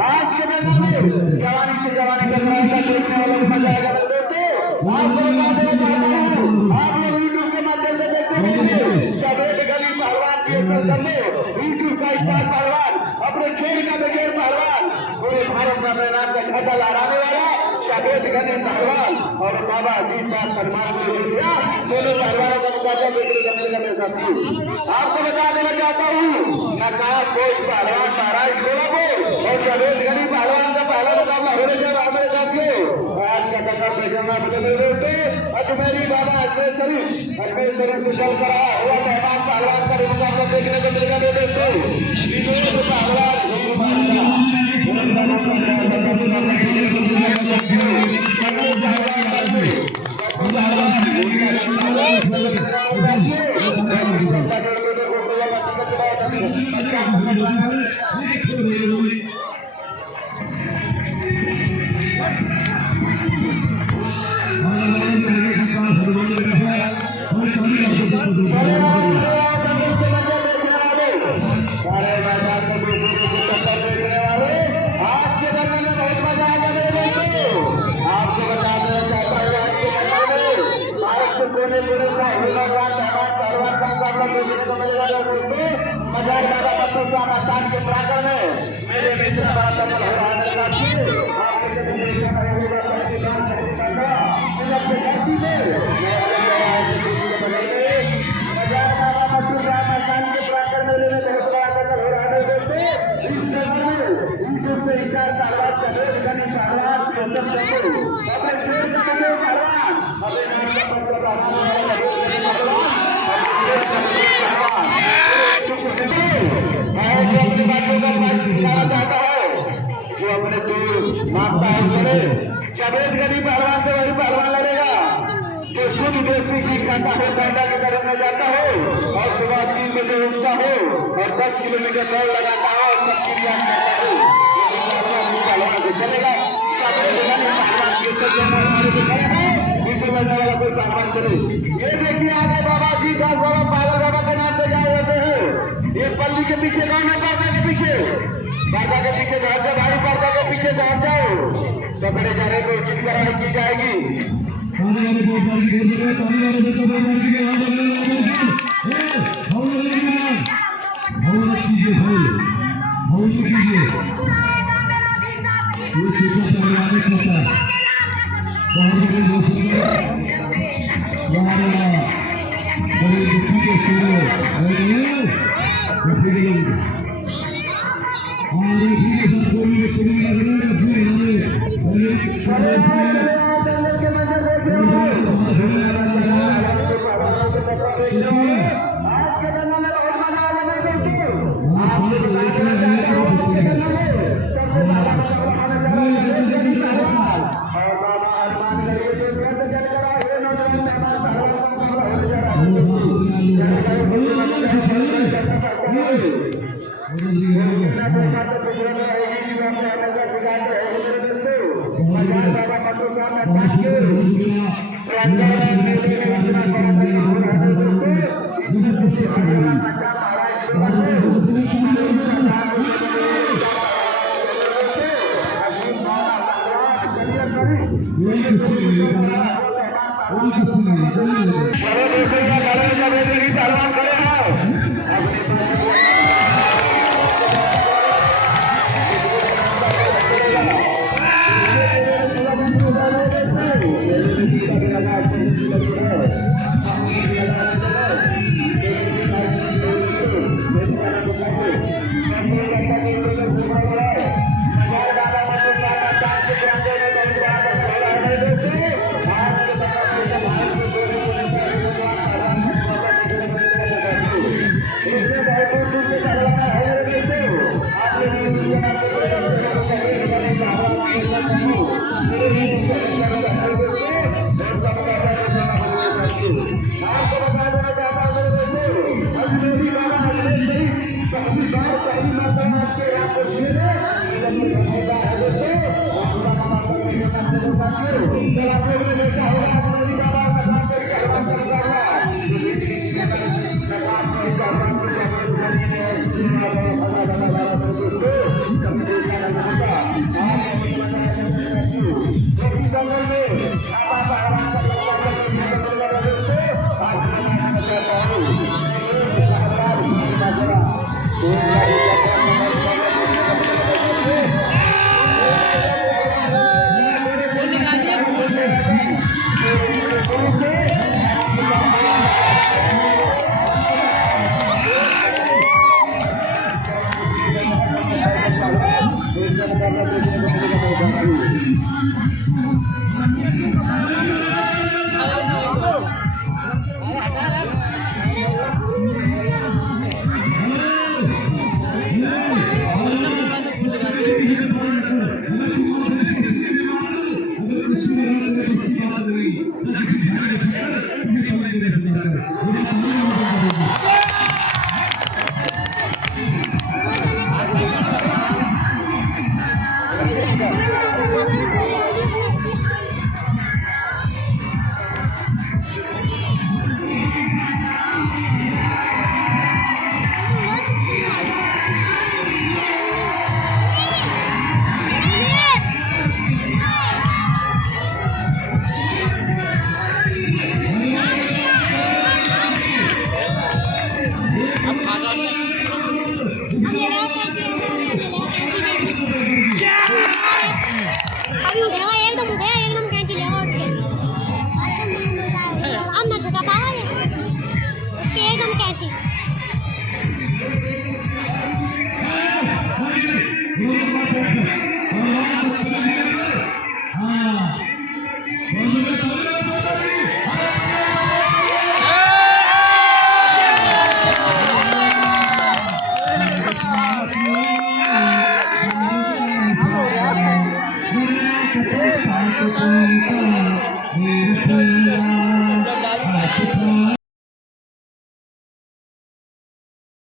आज के दिन में जवानी से जवानी का रास्ता देखने वालों को मजा आएगा दोस्तों। आप लोग आप लोग यूट्यूब के माध्यम से देखेंगे सफेद गली पहलवान के करने यूट्यूब का स्टार पहलवान अपने खेल का बगैर पहलवान पूरे भारत में अपने नाम का झंडा लहराने वाला सफेद गली पहलवान और बाबा अजीत का सम्मान ले लिया। दोनों पहलवानों का मुकाबला देखने का मिलेगा मेरे साथी। आपको बता देना चाहता हूँ नकाब कोई पहलवान महाराज बोला को और सफेद गली पहलवान का पहला मुकाबला होने जा रहा मेरे साथियों। आज का कदम देखना मिले अजमेरी बाबा अजमेर शरीफ से चल कर आया हुआ मेहमान पहलवान का मुकाबला देखने को मिलेगा मेरे दोस्तों। पहलवान के प्रांगण में मेरे मित्र मांगता है सफेद गली पहलवान से वही पहलवान लड़ेगा जो शुद्ध देसी घी खाता हो, पैदा की तरफ में जाता हो और सुबह 3 बजे उठता हो और 10 किलोमीटर दौड़ लगाता हो और 25 लाख करता हो पहलवान से चलेगा। वाला कोई पहलवान चले। ये देखिए आगे बाबा जी 10 बाबा पागल बाबा के नाम से जाए होते हैं। ये पल्ली के पीछे कौन है? पर्दा के पीछे बैठ जाओ भाई, पर्दा के पीछे बैठ जाओ तो बड़े जाने को उचित कार्रवाई की जाएगी। अभी उठेगा एकदम कैंची लेगा उठ के अब ना छोटा पावा है कि एकदम कैंची Thank you.